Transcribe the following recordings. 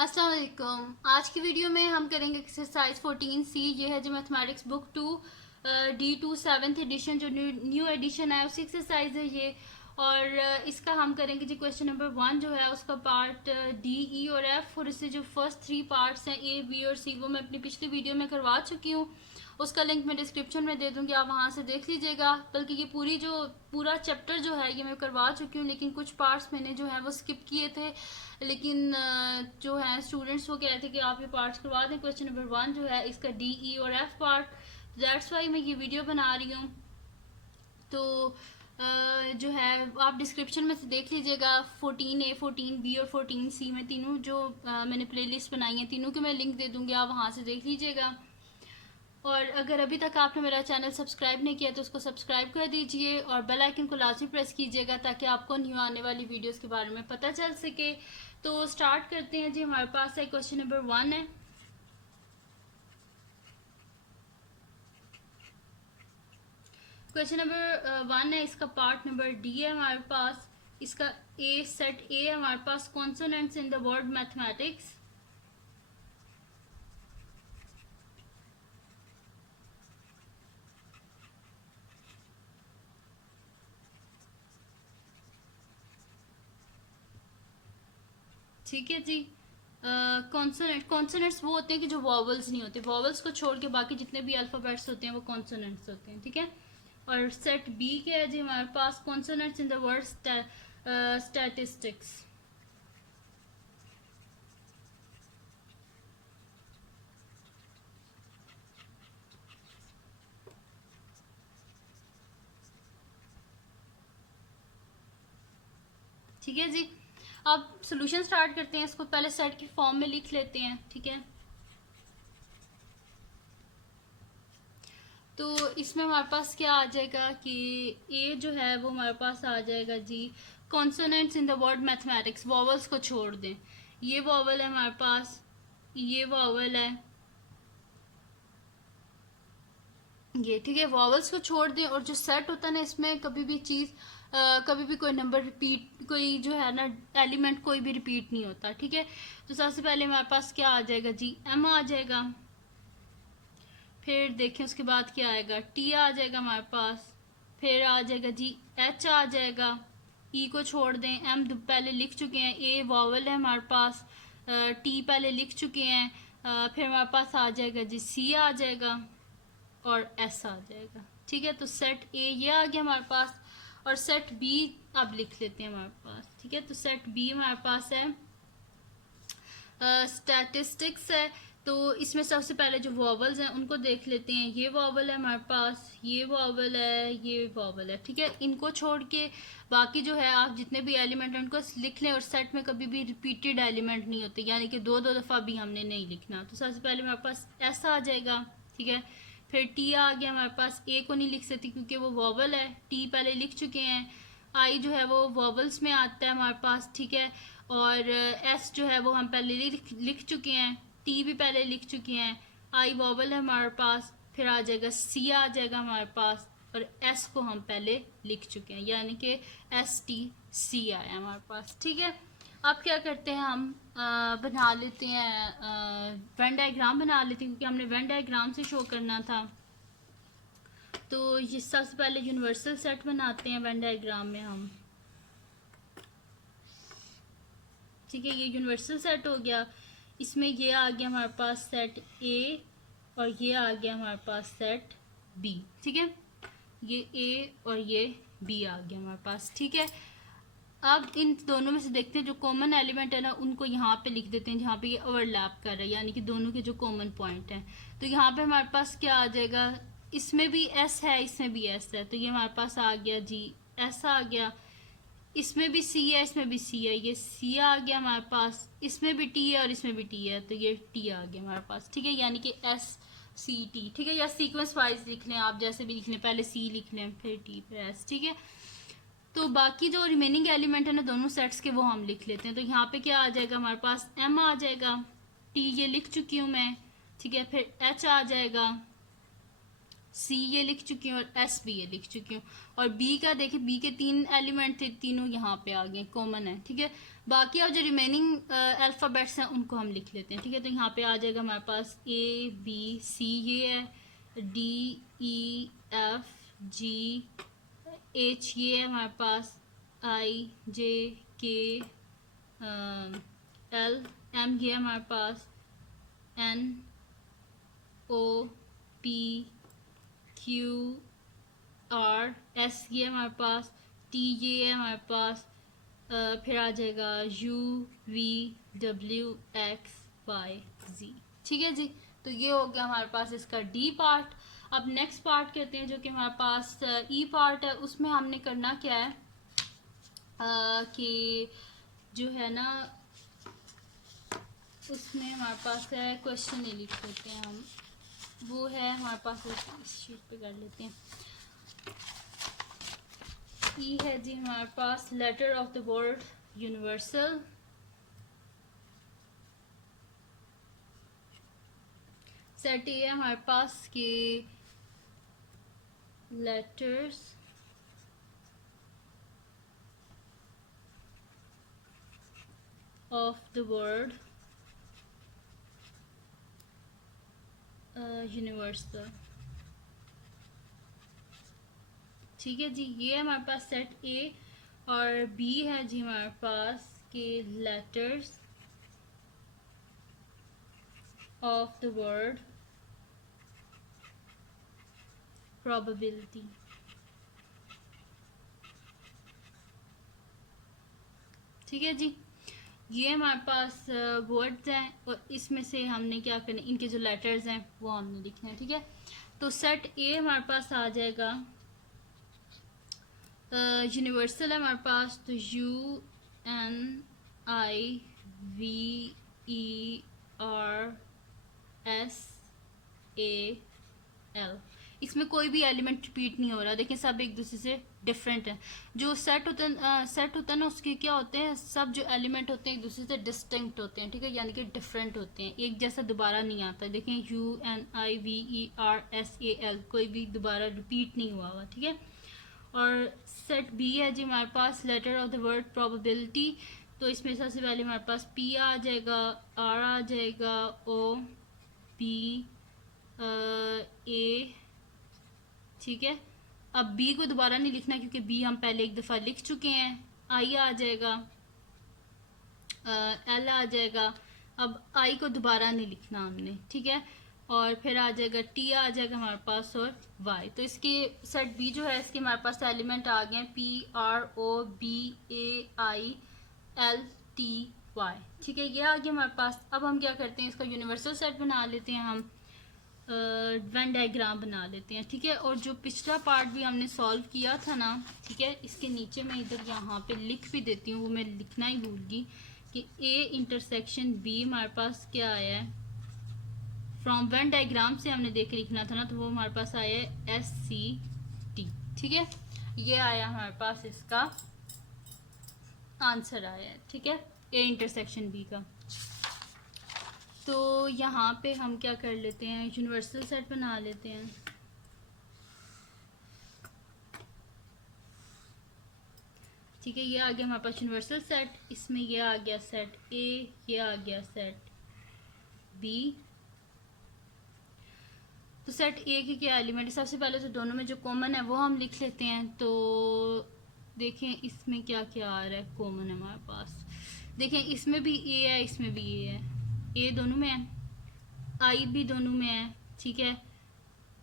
अस्सलाम वालेकुम। आज की वीडियो में हम करेंगे एक्सरसाइज 14C। ये है जो mathematics book 2 D2 7th edition जो न्यू एडिशन है उसी एक्सरसाइज है ये। और इसका हम करेंगे जी क्वेश्चन नंबर 1 जो है उसका पार्ट D, E और F, और इससे जो फर्स्ट 3 पार्ट्स हैं A, B और C वो मैं अपनी पिछली वीडियो में करवा चुकी हूँ। उसका लिंक मैं डिस्क्रिप्शन में दे दूँगी, आप वहाँ से देख लीजिएगा। बल्कि ये पूरा चैप्टर जो है ये मैं करवा चुकी हूँ, लेकिन कुछ पार्ट्स मैंने जो है वो स्किप किए थे। लेकिन जो है स्टूडेंट्स वो कह रहे थे कि आप ये पार्ट्स करवा दें। क्वेश्चन नंबर 1 जो है इसका D, E और F पार्ट, दैट्स वाई मैं ये वीडियो बना रही हूँ। तो जो है आप डिस्क्रिप्शन में से देख लीजिएगा। 14A, 14B और 14C में तीनों जो मैंने प्लेलिस्ट बनाई है तीनों के मैं लिंक दे दूँगी, आप वहाँ से देख लीजिएगा। और अगर अभी तक आपने मेरा चैनल सब्सक्राइब नहीं किया तो उसको सब्सक्राइब कर दीजिए और बेल आइकन को लाजमी प्रेस कीजिएगा ताकि आपको न्यू आने वाली वीडियोस के बारे में पता चल सके। तो स्टार्ट करते हैं जी। हमारे पास है क्वेश्चन नंबर 1 है। क्वेश्चन नंबर 1 है, इसका पार्ट नंबर D है हमारे पास। इसका सेट A है हमारे पास, consonants in the word mathematics. ठीक है जी। कॉन्सोनेंट्स वो होते हैं कि जो वॉवल्स नहीं होते, वॉवल्स को छोड़ के बाकी जितने भी अल्फ़ाबेट्स होते हैं वो कॉन्सोनेंट्स होते हैं। ठीक है। और सेट बी के है जी हमारे पास, consonants in the word statistics. ठीक है जी। अब सोल्यूशन स्टार्ट करते हैं। इसको पहले सेट की फॉर्म में लिख लेते हैं। ठीक है। तो इसमें हमारे पास क्या आ जाएगा कि ए जो है वो हमारे पास आ जाएगा जी consonants in the word mathematics. Vowels को छोड़ दें, ये वॉवल है हमारे पास, ये वॉवल है, ये। ठीक है, वॉवल्स को छोड़ दें। और जो सेट होता है ना इसमें कभी भी चीज़ कभी भी कोई नंबर रिपीट, कोई जो है ना एलिमेंट कोई भी रिपीट नहीं होता। ठीक है। तो सबसे पहले हमारे पास क्या आ जाएगा जी, एम आ जाएगा। फिर देखें उसके बाद क्या आएगा, टी आ जाएगा हमारे पास। फिर आ जाएगा जी एच आ जाएगा। ई को छोड़ दें, एम पहले लिख चुके हैं, ए वॉवल है हमारे पास, टी पहले लिख चुके हैं। फिर हमारे पास आ जाएगा जी सी आ जाएगा और एस आ जाएगा। ठीक है। तो सेट ए ये आ गया हमारे पास। और सेट बी अब लिख लेते हैं हमारे पास। ठीक है। तो सेट बी हमारे पास है स्टैटिस्टिक्स है। तो इसमें सबसे पहले जो वॉवल्स हैं उनको देख लेते हैं। ये वॉवल है हमारे पास, ये वॉवल है, ये वॉवल है। ठीक है। इनको छोड़ के बाकी जो है आप जितने भी एलिमेंट हैं उनको लिख लें। और सेट में कभी भी रिपीटेड एलिमेंट नहीं होते, यानी कि दो दो दफ़ा भी हमने नहीं लिखना। तो सबसे पहले हमारे पास एस आ जाएगा। ठीक है। फिर टी आ गया हमारे पास। ए को नहीं लिख सकती क्योंकि वो वॉवल है, टी पहले लिख चुके हैं। आई जो है वो वॉवल्स में आता है हमारे पास। ठीक है। और एस जो है वो हम पहले लिख चुके हैं, टी भी पहले लिख चुके हैं, आई वॉवल है हमारे पास। फिर आ जाएगा सी आ जाएगा हमारे पास, और एस को हम पहले लिख चुके हैं, यानी कि एस टी सी आया हमारे पास। ठीक है। अब क्या करते हैं हम बना लेते हैं वेन डायग्राम बना लेते हैं, क्योंकि हमने वेन डायग्राम से शो करना था। तो ये सबसे पहले यूनिवर्सल सेट बनाते हैं वेन डायग्राम में हम। ठीक है, ये यूनिवर्सल सेट हो गया। इसमें ये आ गया हमारे पास सेट ए और ये आ गया हमारे पास सेट बी। ठीक है, ये ए और ये बी आ गया हमारे पास। ठीक है। अब इन दोनों में से देखते हैं जो कॉमन एलिमेंट है ना उनको यहाँ पे लिख देते हैं जहाँ पे ये ओवरलैप कर रहा है, यानी कि दोनों के जो कॉमन पॉइंट हैं। तो यहाँ पे हमारे पास क्या आ जाएगा, इसमें भी एस है, इसमें भी एस है, तो ये हमारे पास आ गया जी एस आ गया। इसमें भी सी है, इसमें भी सी है, ये सी आ गया हमारे पास। इसमें भी टी है और इसमें भी टी है, तो ये टी आ गया हमारे पास। ठीक है, यानी कि एस सी टी। ठीक है, या सीक्वेंस वाइज लिख लें आप, जैसे भी लिख लें, पहले सी लिख लें फिर टी फिर एस। ठीक है। तो बाकी जो रिमेनिंग एलिमेंट है ना दोनों सेट्स के वो हम लिख लेते हैं। तो यहाँ पे क्या आ जाएगा हमारे पास, एम आ जाएगा, टी ये लिख चुकी हूँ मैं। ठीक है। फिर एच आ जाएगा, सी ये लिख चुकी हूँ और एस भी ये लिख चुकी हूँ। और बी का देखिए, बी के 3 एलिमेंट थे, तीनों यहाँ पे आ गए, कॉमन है। ठीक है। बाकी और जो रिमेनिंग अल्फ़ाबेट्स हैं उनको हम लिख लेते हैं, ठीक है। तो यहाँ पे आ जाएगा हमारे पास ए बी सी ये है, D E F G H ये है हमारे पास, आई जे के एल एम ये है हमारे पास, N O P Q R S ये है हमारे पास, टी ये है हमारे पास, फिर आ जाएगा U V W X Y Z, ठीक है जी। तो ये हो गया हमारे पास इसका डी पार्ट। अब नेक्स्ट पार्ट कहते हैं जो कि हमारे पास ई पार्ट है। उसमें हमने करना क्या है कि जो है ना उसमें हमारे पास है क्वेश्चन ही लिख लेते हैं हम, वो है हमारे पास, इस शीट पे कर लेते हैं। ई है जी हमारे पास letter of the word universal, set A है हमारे पास के letters of the word universal, ठीक है जी। ये है हमारे पास सेट ए। और बी है जी हमारे पास के letters of the word probability, ठीक है जी। ये हमारे पास वर्ड्स हैं और इसमें से हमने क्या करना, इनके जो लेटर्स हैं वो हमने लिखने हैं, ठीक है। तो सेट ए हमारे पास आ जाएगा यूनिवर्सल है हमारे पास, तो U N I V E R S A L. इसमें कोई भी एलिमेंट रिपीट नहीं हो रहा, देखिए सब एक दूसरे से डिफरेंट है। जो सेट होता है ना उसके क्या होते हैं, सब जो एलिमेंट होते हैं एक दूसरे से डिस्टिंक्ट होते हैं, ठीक है, यानी कि डिफरेंट होते हैं, एक जैसा दोबारा नहीं आता। देखें U N I V E R S A L कोई भी दोबारा रिपीट नहीं हुआ, ठीक है। और सेट बी है जी हमारे पास letter of the word probability, तो इसमें सबसे पहले हमारे पास पी आ जाएगा, आर आ जाएगा, ओ बी ए, ठीक है। अब बी को दोबारा नहीं लिखना क्योंकि बी हम पहले एक दफ़ा लिख चुके हैं। आई आ जाएगा, एल आ जाएगा, अब आई को दोबारा नहीं लिखना हमने, ठीक है। और फिर आ जाएगा टी आ जाएगा हमारे पास और वाई। तो इसके सेट बी जो है इसके हमारे पास एलिमेंट आ गए P R O B A I L T Y, ठीक है, ये आ गया हमारे पास। अब हम क्या करते हैं, इसका यूनिवर्सल सेट बना लेते हैं, हम वेन डायग्राम बना लेते हैं, ठीक है। और जो पिछला पार्ट भी हमने सॉल्व किया था ना, ठीक है, इसके नीचे मैं इधर यहाँ पे लिख भी देती हूँ, वो मैं लिखना ही भूल गई कि ए इंटरसेक्शन बी हमारे पास क्या आया है, फ्रॉम वेन डायग्राम से हमने देख लिखना था ना, तो वो हमारे पास आया है एस सी टी, ठीक है। ये आया हमारे पास इसका आंसर आया है, ठीक है, ए इंटरसेक्शन बी का। तो यहाँ पे हम क्या कर लेते हैं, यूनिवर्सल सेट बना लेते हैं, ठीक है। ये आ गया हमारे पास यूनिवर्सल सेट, इसमें ये आ गया सेट ए, ये आ गया सेट बी। तो सेट ए के क्या एलिमेंट है, सबसे पहले तो दोनों में जो कॉमन है वो हम लिख लेते हैं। तो देखें इसमें क्या क्या आ रहा है कॉमन है हमारे पास, देखें इसमें भी ए है, इसमें भी ए है, ए दोनों में है, आई भी दोनों में है, ठीक है,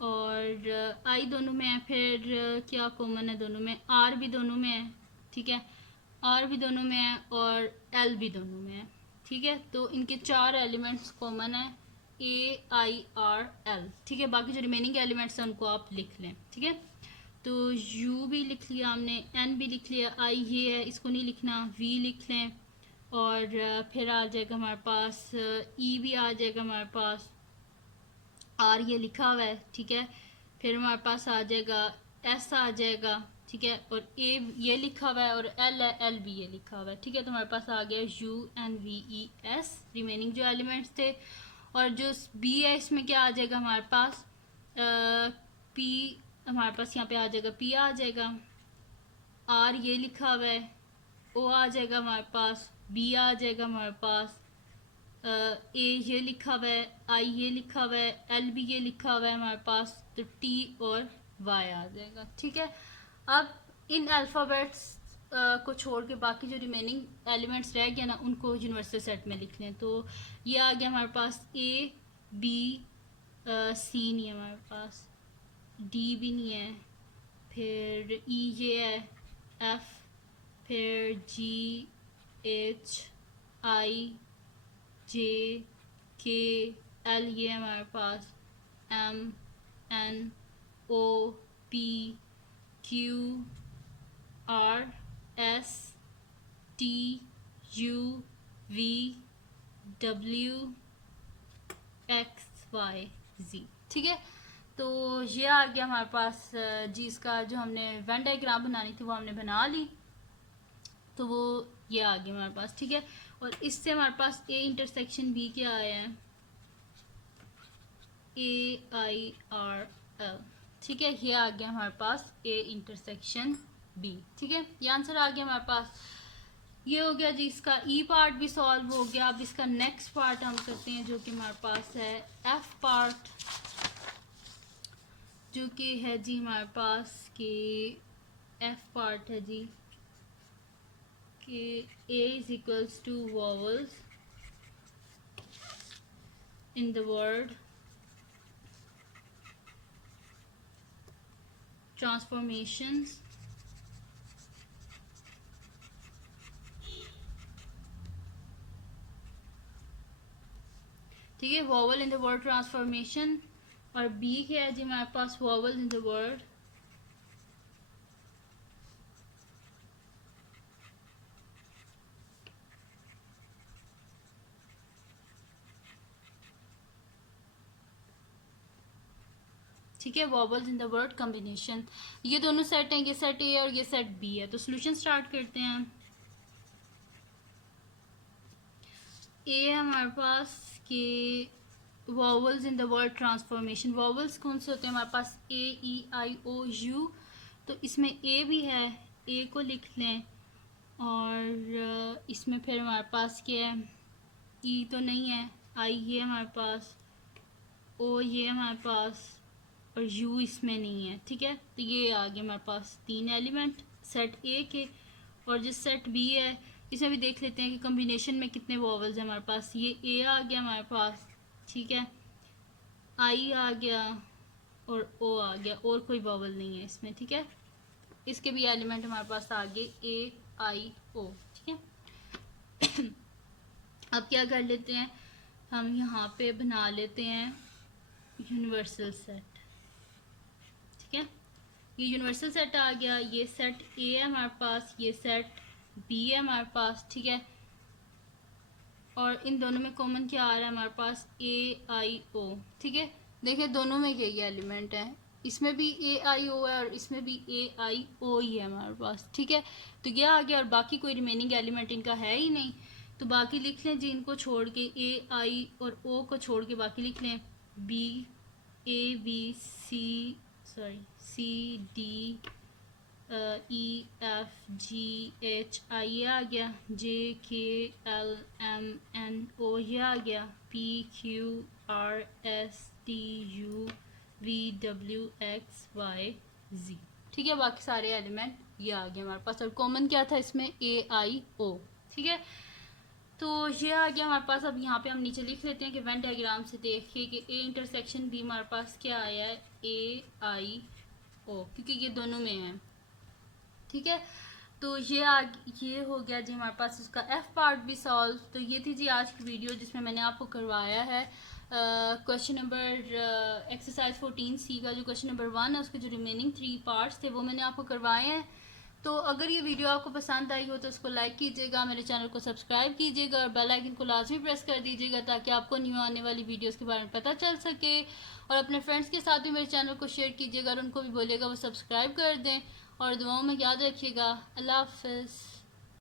और आई दोनों में है। फिर क्या कॉमन है दोनों में, आर भी दोनों में है, ठीक है, आर भी दोनों में है और एल भी दोनों में है, ठीक है। तो इनके चार एलिमेंट्स कॉमन है, ए आई आर एल, ठीक है। बाकी जो रिमेनिंग एलिमेंट्स हैं उनको आप लिख लें, ठीक है। तो यू भी लिख लिया हमने, एन भी लिख लिया, आई ये है इसको नहीं लिखना, वी लिख लें, और फिर आ जाएगा हमारे पास ई भी आ जाएगा हमारे पास, आर ये लिखा हुआ है, ठीक है। फिर हमारे पास आ जाएगा एस आ जाएगा, ठीक है, और ए ये लिखा हुआ है और एल है, एल भी ये लिखा हुआ है, ठीक है। तो हमारे पास आ गया U N V E S remaining जो एलिमेंट्स थे। और जो बी है इसमें क्या आ जाएगा हमारे पास, पी हमारे पास यहाँ पे आ जाएगा, पी आ जाएगा, आर ये लिखा हुआ है, ओ आ जाएगा हमारे पास, बी आ जाएगा हमारे पास, ए ये लिखा हुआ है, आई ये लिखा हुआ है, एल भी ये लिखा हुआ है हमारे पास, तो टी और वाई आ जाएगा। ठीक है, अब इन अल्फ़ाबेट्स को छोड़ के बाकी जो रिमेनिंग एलिमेंट्स रह गए ना उनको यूनिवर्सल सेट में लिख लें। तो ये आ गया हमारे पास ए बी, सी नहीं है हमारे पास, डी भी नहीं है, फिर ई ये है, एफ, फिर जी एच आई जे के एल ये है हमारे पास, M N O P Q R S T U V W X Y Z. ठीक है, तो ये आ गया हमारे पास जी, इसका जो हमने वेन डायग्राम बनानी थी वो हमने बना ली, तो वो ये आ गया हमारे पास। ठीक है, और इससे हमारे पास ए इंटरसेक्शन बी क्या आया है, ए आई आर एल। ठीक है, ये आ गया हमारे पास ए इंटरसेक्शन बी। ठीक है, ये आंसर आ गया हमारे पास। ये हो गया जी, इसका ई पार्ट भी सॉल्व हो गया। अब इसका नेक्स्ट पार्ट हम करते हैं जो कि हमारे पास है एफ पार्ट, जो कि है जी हमारे पास के एफ पार्ट है जी कि A is equals to vowels in the word transformations ठीक है, vowel in the word transformation. और बी क्या है जी हमारे पास, वॉवल इन द वर्ड ठीक है, vowels in the word combination. ये दोनों सेट हैं, ये सेट ए और ये सेट बी है। तो सोल्यूशन स्टार्ट करते हैं। ए है हमारे पास कि vowels in the word transformation. Vowels कौन से होते हैं हमारे पास, ए ई आई ओ यू, तो इसमें ए भी है, ए को लिख लें, और इसमें फिर हमारे पास क्या है, ई तो नहीं है, आई ये हमारे पास, ओ ये हमारे पास, और यू इसमें नहीं है। ठीक है, तो ये आ गया हमारे पास तीन एलिमेंट सेट ए के। और जो सेट बी है इसमें भी देख लेते हैं कि कॉम्बिनेशन में कितने वॉवल्स हैं हमारे पास। ये ए आ गया हमारे पास, ठीक है, आई आ गया और ओ आ गया, और कोई वॉवल नहीं है इसमें। ठीक है, इसके भी एलिमेंट हमारे पास आ गए ए आई ओ। ठीक है, अब क्या कर लेते हैं, हम यहाँ पे बना लेते हैं यूनिवर्सल सेट। ठीक है, ये यूनिवर्सल सेट आ गया, ये सेट ए है हमारे पास, ये सेट बी है हमारे पास। ठीक है, और इन दोनों में कॉमन क्या आ रहा है हमारे पास, ए आई ओ। ठीक है, देखिए दोनों में यही एलिमेंट है, इसमें भी ए आई ओ है और इसमें भी ए आई ओ ही है हमारे पास। ठीक है, तो ये आ गया, और बाकी कोई रिमेनिंग एलिमेंट इनका है ही नहीं, तो बाकी लिख लें जी, इनको छोड़ के ए आई और ओ को छोड़ के बाकी लिख लें, B A B C sorry C D E F G H I ये आ गया, जे के एल एम एन ओ ये आ गया, P Q R S T U V W X Y Z. ठीक है, बाकी सारे एलिमेंट ये आ गए हमारे पास, और कॉमन क्या था इसमें, ए आई ओ। ठीक है, तो ये आ गया हमारे पास। अब यहाँ पे हम नीचे लिख लेते हैं कि वेन डायग्राम से देखिए कि ए इंटरसेक्शन बी हमारे पास क्या आया है, ए आई ओ, क्योंकि ये दोनों में है। ठीक है, तो ये हो गया जी हमारे पास उसका एफ पार्ट भी सॉल्व। तो ये थी जी आज की वीडियो जिसमें मैंने आपको करवाया है क्वेश्चन नंबर एक्सरसाइज 14C का जो क्वेश्चन नंबर 1 है उसके जो रिमेनिंग 3 पार्ट्स थे वो मैंने आपको करवाए हैं। तो अगर ये वीडियो आपको पसंद आई हो तो उसको लाइक कीजिएगा, मेरे चैनल को सब्सक्राइब कीजिएगा और बेल आइकन को लाजमी प्रेस कर दीजिएगा ताकि आपको न्यू आने वाली वीडियोस के बारे में पता चल सके। और अपने फ्रेंड्स के साथ भी मेरे चैनल को शेयर कीजिएगा और उनको भी बोलिएगा वो सब्सक्राइब कर दें। और दुआओं में याद रखिएगा। अल्लाह हाफ़िज़।